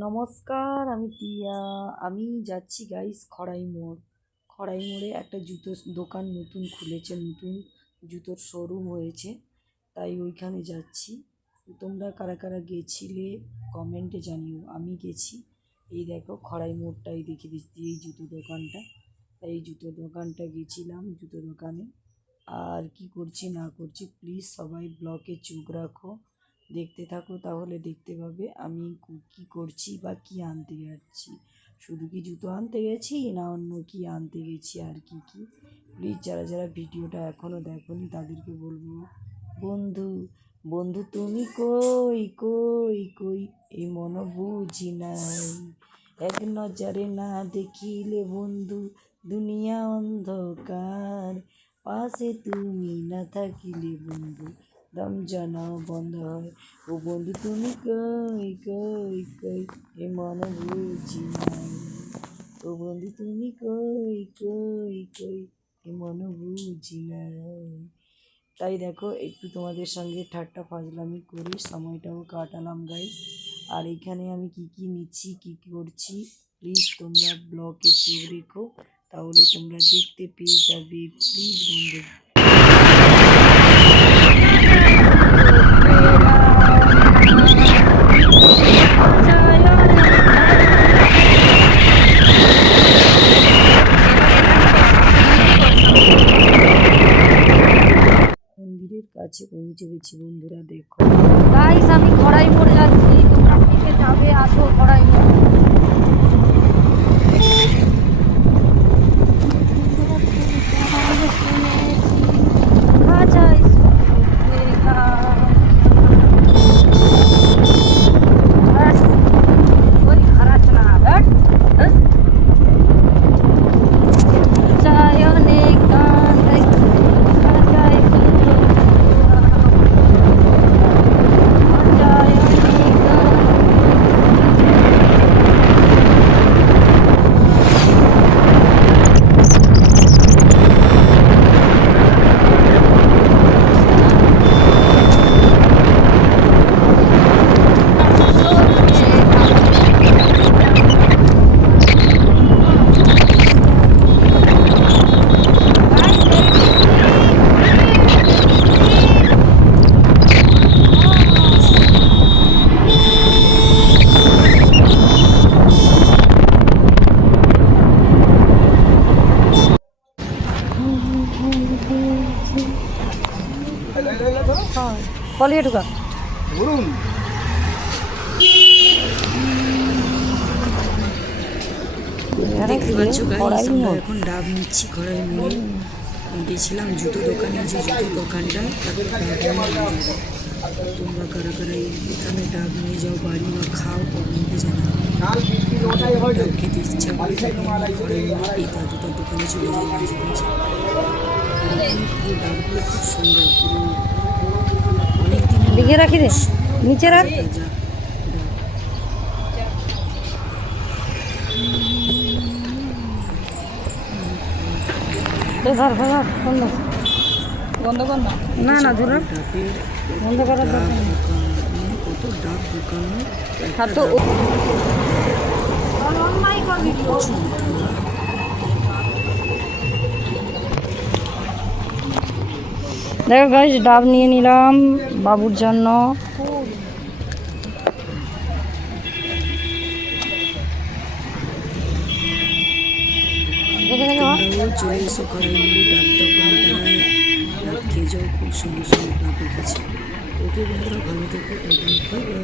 নমস্কার, আমি টিয়া। আমি যাচ্ছি গাইস খড়াই মোড়। খড়াই মোড়ে একটা জুতো দোকান নতুন খুলেছে, নতুন জুতোর শোরুম হয়েছে। তাই ওইখানে যাচ্ছি। তোমরা কারা কারা গেছিলে কমেন্টে জানিও। আমি গেছি। এই দেখো, খড়াই মোড়টাই দেখিয়ে দিচ্ছি, এই জুতো দোকানটা। তাই এই জুতো দোকানটা গেছিলাম, জুতো দোকানে। আর কি করছি না করছি প্লিজ সবাই ব্লকে চোখ রাখো। দেখতে থাকো তাহলে দেখতে পাবে আমি কু- করছি বা কি আনতে যাচ্ছি। শুধু কি জুতো আনতে গেছি না অন্য কি আনতে গেছি আর কি কি? প্লিজ যারা যারা ভিডিওটা এখনও দেখোনি তাদেরকে বলব, বন্ধু বন্ধু তুমি কই কই কই? এই মন বুঝি নাই। এক নজরে না দেখিলে বন্ধু দুনিয়া অন্ধকার। পাশে তুমি না থাকিলে বন্ধু দম জানাও বন্ধ হয়। ও বন্ধু, তুমি কই কই কই? এ মন বুঝি নাই। ও বন্ধু, তুমি কই কই কই? এ মন বুঝি নাই। তাই দেখো, একটু তোমাদের সঙ্গে ঠাট্টা ফাজলামি করে, সময়টাও কাটালাম গাইস আর এখানে আমি কি কি নিচ্ছি, কি করছি প্লিজ তোমরা ব্লগে চোখ রেখো, তাহলে তোমরা দেখতে পেয়ে যাবে। প্লিজ বন্ধু। কাছে পৌঁছে গেছি গাইস আমি খড়াই বলিয়ে ঢুকা দেখতে পাচ্ছ। এখন ডাব নিচ্ছি মোড়ে। গেছিলাম জুতো দোকানে যে জুতো দোকানটা। তোমরা কারা কারা এখানে ডাব নিয়ে যাও বাড়ি বা খাও কমেন্টে জানাও। ডাব খেতে ইচ্ছা করে এই দোকানে চলে যাই লিখে রাখি দে নিচে রাখ না না ধর বন্ধ করার দরকার নেই। দোকান মানে কত ডাব দোকান হ্যাঁ তো ও- দেখো গাছ ডাব নিয়ে নিলাম বাবুর জন্য। ওকে ভালো